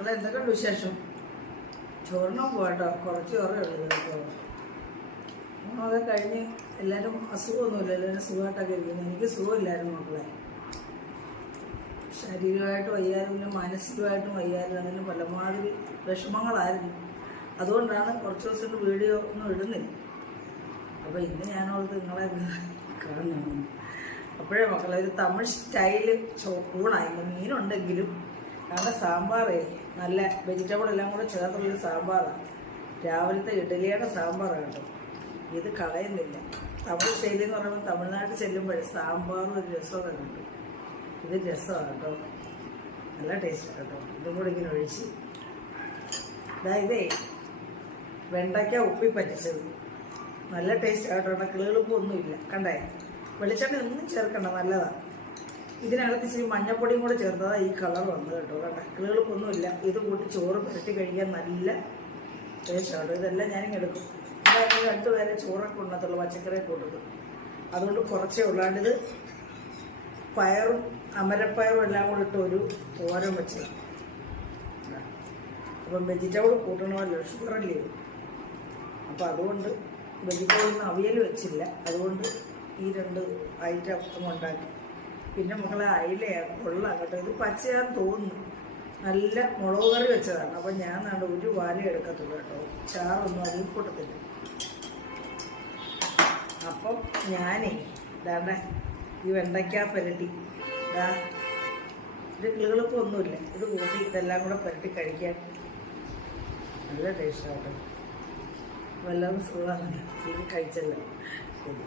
മക്കളെ എന്തൊക്കെയുണ്ട് വിശേഷം? ചോറിനും പോകട്ടോ കുറച്ച് ചോറേ ഉള്ളൂ കേട്ടോ അത് കഴിഞ്ഞ് എല്ലാവരും അസുഖമൊന്നുമില്ല എല്ലാവരും സുഖമായിട്ടൊക്കെ ഇരിക്കുന്നു. എനിക്ക് സുഖമില്ലായിരുന്നു മക്കളെ. ശാരീരികമായിട്ട് വയ്യാലും മാനസികമായിട്ടും വയ്യാലും അങ്ങനെ പലമാതിരി വിഷമങ്ങളായിരുന്നു. അതുകൊണ്ടാണ് കുറച്ച് ദിവസം വീഡിയോ ഒന്നും ഇടുന്നില്ല. അപ്പോൾ ഇന്ന് ഞാനോർത്ത് നിങ്ങളെ കാണണം അപ്പോഴേ മക്കളെ ഒരു തമിഴ് സ്റ്റൈൽ ചോ ഊണായിരുന്നു മീനുണ്ടെങ്കിലും കാരണം സാമ്പാറേ. നല്ല വെജിറ്റബിൾ എല്ലാം കൂടെ ചേർത്തുള്ളൊരു സാമ്പാറാണ് രാവിലത്തെ ഇഡലിയുടെ സാമ്പാറാണ് കേട്ടോ. ഇത് കളയുന്നില്ല. തമിഴ് ശൈലി എന്ന് പറയുമ്പോൾ തമിഴ്നാട്ടിൽ ചെല്ലുമ്പോൾ സാമ്പാറും ഒരു രസമൊക്കെ കിട്ടും ഇത് രസമാണ് കേട്ടോ. നല്ല ടേസ്റ്റ് കേട്ടോ. ഇതും കൂടി ഇങ്ങനെ ഒഴിച്ച്. അതായത് വെണ്ടയ്ക്ക ഉപ്പി പറ്റിച്ചത്. നല്ല ടേസ്റ്റ് കേട്ടോ. കിളുകിളുപ്പും ഒന്നുമില്ല കണ്ടേ? വെളിച്ചെണ്ണ ഒന്നും ചേർക്കണ്ട. നല്ലതാണ് ഇതിനകത്ത് ഇച്ചിരി മഞ്ഞപ്പൊടിയും കൂടെ ചേർത്തതാണ് ഈ കളർ വന്നത് കേട്ടോ. കേട്ടോ കിളുകിളുപ്പൊന്നുമില്ല ഇത് കൂട്ടി ചോറ് പുരട്ടി കഴിക്കാൻ നല്ല ടേസ്റ്റ് കേട്ടോ ഇതെല്ലാം ഞാനിങ്ങ് എടുക്കും. അതായത് രണ്ടുപേരെ ചോറൊക്കെ ഉണ്ടത്തുള്ളൂ പച്ചക്കറി കൊടുക്കും അതുകൊണ്ട് കുറച്ചേ ഉള്ളാണ്ട് ഇത് പയറും അമരപ്പയറും എല്ലാം കൂടെ ഇട്ട് ഒരു തോരൻ വെച്ച് അപ്പം വെജിറ്റബിൾ കൂട്ടണമല്ലോ. ഷുഗറല്ലേ അപ്പം അതുകൊണ്ട് വെജിറ്റബിൾ ഒന്നും അവിയൽ വെച്ചില്ല. അതുകൊണ്ട് ഈ രണ്ട് ഐറ്റം ഉണ്ടാക്കി. പിന്നെ മക്കളെ അയില കൊള്ളാം കേട്ടോ ഇത് പച്ചയാന്ന് തോന്നുന്നു. നല്ല മുളക് കറി വെച്ചതാണ്. അപ്പം ഞാൻ നാണ്ട് ഒരു വാല എടുക്കത്തുള്ളൂ കേട്ടോ. ചാറൊന്നും അതിൽ കൂട്ടത്തില്ല അപ്പം ഞാനേ ഇതാണ്ട ഈ വെണ്ടയ്ക്ക പുരട്ടി. ഇതാ ഇത് കിളുകിളുപ്പൊന്നുമില്ല ഇത് കൂട്ടി ഇതെല്ലാം കൂടെ പുരട്ടി കഴിക്കാൻ. നല്ല ടേസ്റ്റാണ് വല്ലതും സുഖമാണ്. ഇത് കഴിച്ചല്ലോ. ശരി.